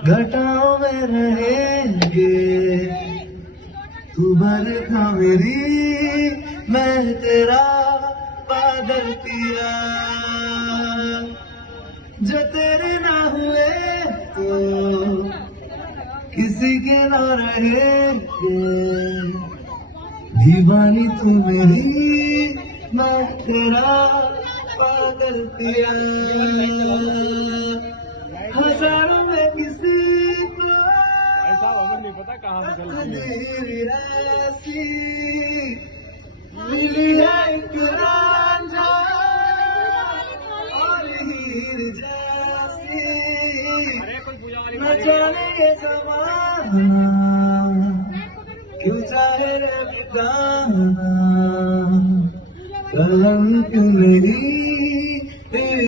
घटाओं में रहेंगे, तू बरखा मेरी मैं तेरा पागल पिया। जो तेरे ना हुए तो किसी के ना रहेंगे, दीवानी तू मेरी मैं तेरा पागल पिया। हजारों में किसी को नहीं पता कहाँ से चल मेरी राशि मिली है एक रांझा और हीर जैसी। न जाने ये ज़माना क्यों चाहे रे बेगाना, कलम क्यों मेरी